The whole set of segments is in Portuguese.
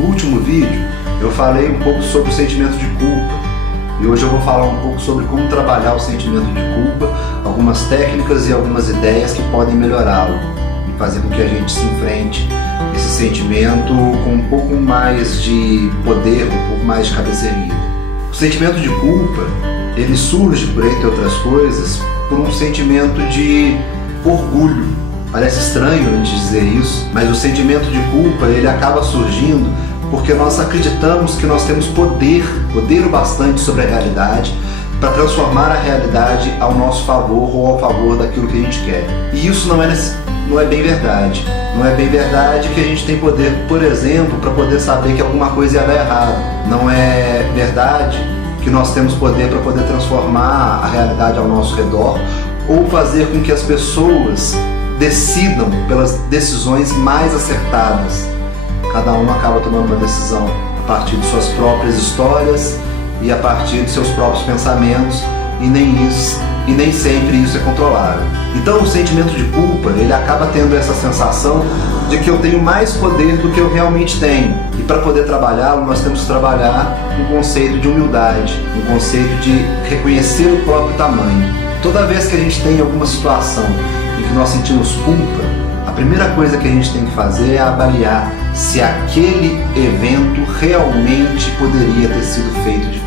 No último vídeo eu falei um pouco sobre o sentimento de culpa e hoje eu vou falar um pouco sobre como trabalhar o sentimento de culpa, algumas técnicas e algumas ideias que podem melhorá-lo e fazer com que a gente se enfrente esse sentimento com um pouco mais de poder, um pouco mais de cabeça erguida. O sentimento de culpa, ele surge, por entre outras coisas, por um sentimento de orgulho. Parece estranho a gente dizer isso, mas o sentimento de culpa, ele acaba surgindo porque nós acreditamos que nós temos poder o bastante sobre a realidade para transformar a realidade ao nosso favor ou ao favor daquilo que a gente quer. E isso não é bem verdade. Não é bem verdade que a gente tem poder, por exemplo, para poder saber que alguma coisa ia dar errado. Não é verdade que nós temos poder para poder transformar a realidade ao nosso redor ou fazer com que as pessoas decidam pelas decisões mais acertadas. Cada um acaba tomando uma decisão a partir de suas próprias histórias e a partir de seus próprios pensamentos, e nem sempre isso é controlável. Então o sentimento de culpa, ele acaba tendo essa sensação de que eu tenho mais poder do que eu realmente tenho. E para poder trabalhá-lo, nós temos que trabalhar um conceito de humildade, um conceito de reconhecer o próprio tamanho. Toda vez que a gente tem alguma situação em que nós sentimos culpa, a primeira coisa que a gente tem que fazer é avaliar se aquele evento realmente poderia ter sido feito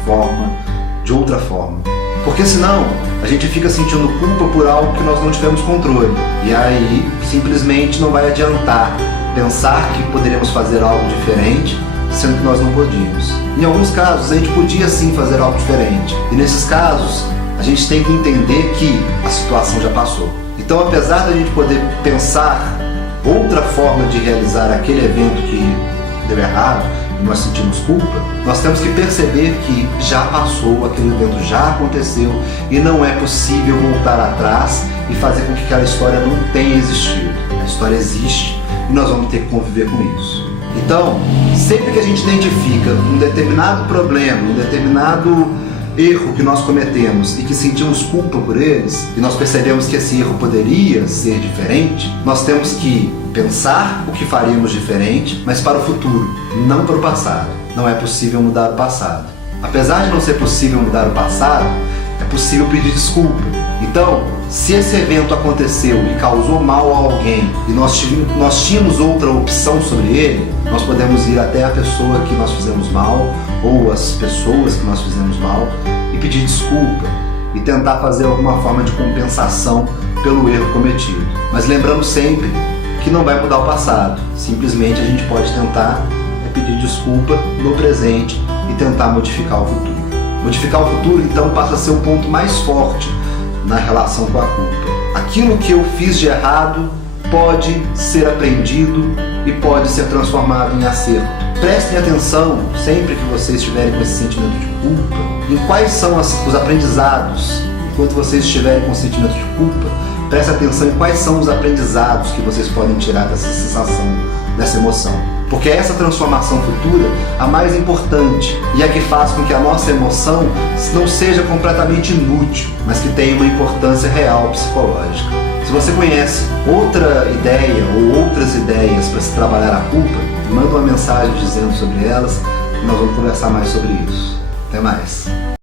de outra forma. Porque senão a gente fica sentindo culpa por algo que nós não tivemos controle. E aí simplesmente não vai adiantar pensar que poderíamos fazer algo diferente, sendo que nós não podíamos. Em alguns casos a gente podia sim fazer algo diferente. E nesses casos a gente tem que entender que a situação já passou. Então, apesar da gente poder pensar outra forma de realizar aquele evento que deu errado e nós sentimos culpa, nós temos que perceber que já passou, aquele evento já aconteceu e não é possível voltar atrás e fazer com que aquela história não tenha existido. A história existe e nós vamos ter que conviver com isso. Então, sempre que a gente identifica um determinado problema, um determinado erro que nós cometemos e que sentimos culpa por eles, e nós percebemos que esse erro poderia ser diferente, nós temos que pensar o que faríamos diferente, mas para o futuro, não para o passado. Não é possível mudar o passado. Apesar de não ser possível mudar o passado, é possível pedir desculpa. Então, se esse evento aconteceu e causou mal a alguém e nós tínhamos outra opção sobre ele, nós podemos ir até a pessoa que nós fizemos mal ou as pessoas que nós fizemos mal e pedir desculpa e tentar fazer alguma forma de compensação pelo erro cometido. Mas lembrando sempre que não vai mudar o passado, simplesmente a gente pode tentar pedir desculpa no presente e tentar modificar o futuro. Modificar o futuro então passa a ser o ponto mais forte na relação com a culpa. Aquilo que eu fiz de errado pode ser aprendido e pode ser transformado em acerto. Prestem atenção, sempre que vocês estiverem com esse sentimento de culpa, em quais são os aprendizados. Enquanto vocês estiverem com o sentimento de culpa, prestem atenção em quais são os aprendizados que vocês podem tirar dessa sensação, dessa emoção. Porque é essa transformação futura a mais importante e a que faz com que a nossa emoção não seja completamente inútil, mas que tenha uma importância real psicológica. Se você conhece outra ideia ou outras ideias para se trabalhar a culpa, manda uma mensagem dizendo sobre elas e nós vamos conversar mais sobre isso. Até mais!